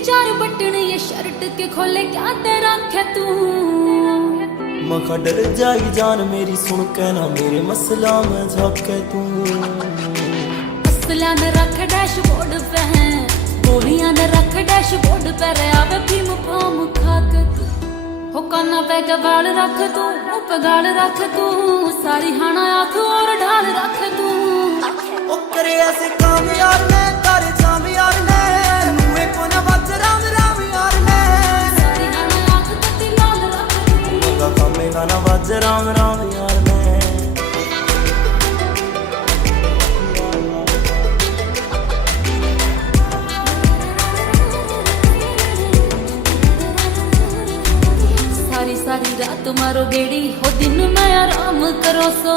चार बटन ये शर्ट के खोले क्या तेरा खे तू। मखा डर जाई जान मेरी सुन के ना मेरे मसला में झाके तू। असला न रख डैशबोर्ड पे है, गोलियां न रख डैशबोर्ड पे रे आवे भीम फाम खा के तू। हो काना पे गवाल रख तू, उप गाल रख तू, सारी हाना आँख और ढाल रख तू। ओ करे ऐसे काम यार ने तारे जाम यार ने मुए को न बच राम राम यार ने। सारी हाना आँख तती लाल रख तू। मगा कामे गाना बज राम राम यार ने। सारी सारी रात मारो गेड़ी हो दिन में आराम करो सो।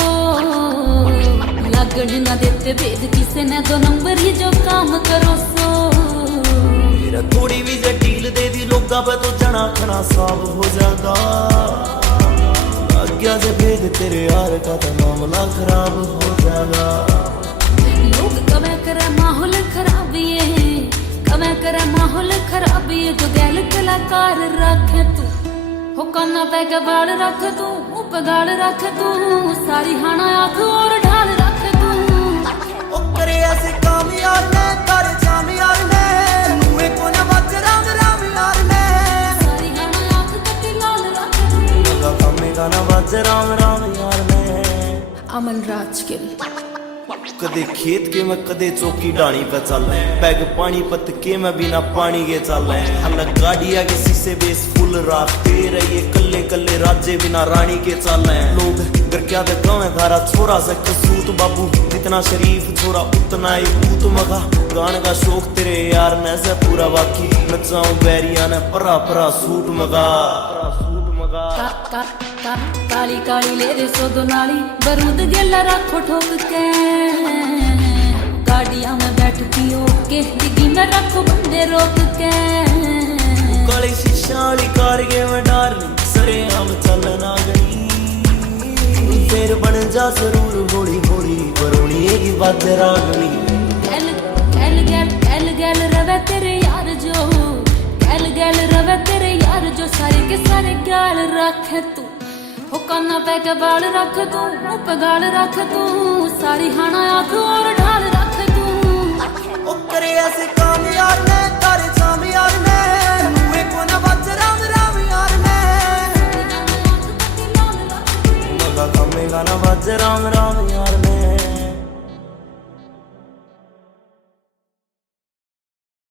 लगन न देते भेद किसे ने दो नंबर ही जो काम करो सो। मेरा थोड़ी भी जटील दे दी लोगा पे तो जना खना साफ हो जाएगा। आज्ञा से भेद तेरे यार का तो मामला खराब हो जाएगा। लोग कमे करे माहौल खराब ये, कमे करे माहौल खराब ये, जो गैल कलाकार रखे तू। हो काना पे गवाल रख तू, उप गाल रख तू, सारी हाना आँख और ढाल रख तू। ओ करे ऐसे काम यार ने तारे जाम यार ने मुए को न बच राम राम यार ने। सारी हाना आँख तती लाल रख तू। मगा कामे गाना बज राम राम यार ने। अमन राज गिल। कदे खेत के मैं कदे चौकी डाणी पे चल पैग पानी पत के मैं बिना पानी के चल हल्ला गाड़िया के शीशे बेस फुल राखते रहिए कल्ले कल्ले राज्य बिना रानी के चल। लोग घर क्या दे गाँव धारा छोरा से कसूत बाबू जितना शरीफ छोरा उतना ही भूत। मगा गाने का शौक तेरे यार ने से पूरा बाकी नचाऊं बैरिया ने परा परा सूट मगा सूट मगा। काली काली ले रे सो दो नाली बरूद गेला रखो ठोक के। गाड़ियां में बैठ पियो के डिग्गी में रखो बंदे रोक के। काली शीशाली कारगे में डार्लिंग सरे हम चलना गई। फिर बन जा जरूर होली होली बरोनी की बात रागनी। गैल गैल गैल गैल गैल रवे तेरे यार जो, गैल गैल रवे तेरे यार जो, सारे के सारे गाल रखे तू। हो काना पे गवाल रख तू, उप गाल रख तू, सारी हाना आँख और ढाल रख तू। ओ करे ऐसे काम यार ने तारे जाम यार ने मुए को न बच राम राम यार ने। मगा कामे गाना बज राम राम यार ने।